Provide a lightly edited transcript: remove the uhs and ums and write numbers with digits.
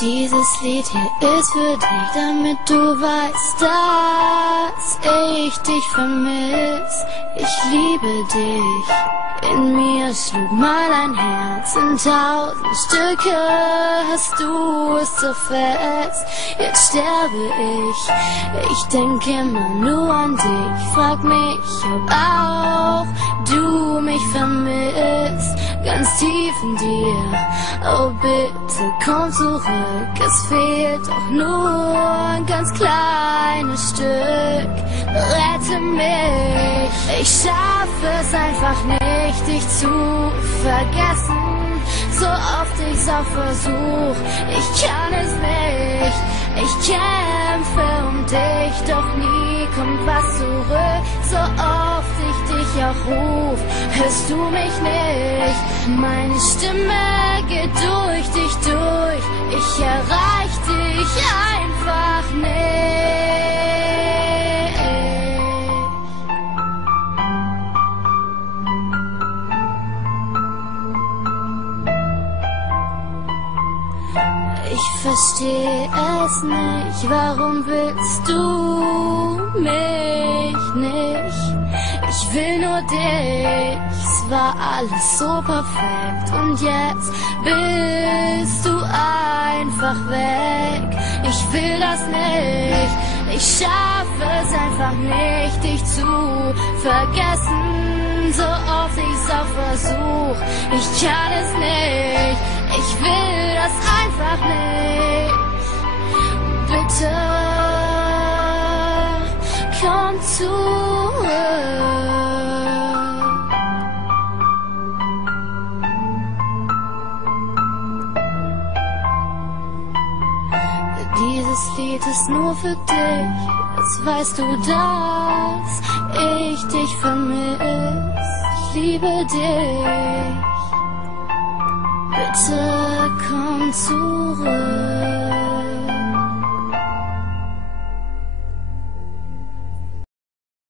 Dieses Lied hier ist für dich, damit du weißt, dass ich dich vermiss. Ich liebe dich. In mir schlug mal ein Herz in 1000 Stücke. Hast du es zerfetzt? Jetzt sterbe ich. Ich denke immer nur an dich. Frag mich, ob auch du mich vermisst. Ganz tief in dir. Oh bitte komm zurück. Es fehlt doch nur ein ganz kleines Stück. Rette mich. Ich schaffe es einfach nicht, dich zu vergessen. So oft ich's auch versuch, ich kann es nicht. Ich kämpfe um dich, doch nie kommt was zurück. So oft ich dich auch ruf, hörst du mich nicht. Meine Stimme geht durch dich durch. Ich erreich dich einfach nicht. Ich versteh es nicht, warum willst du mich nicht? Ich will nur dich, es war alles so perfekt und jetzt bist du einfach weg. Ich will das nicht, ich schaffe es einfach nicht, dich zu vergessen. So oft ich's auch versuch, ich kann es nicht, ich will das einfach nicht. Bitte komm zurück. Dieses Lied ist nur für dich. Jetzt weißt du, dass ich dich vermiss. Ich liebe dich. Bitte komm zurück.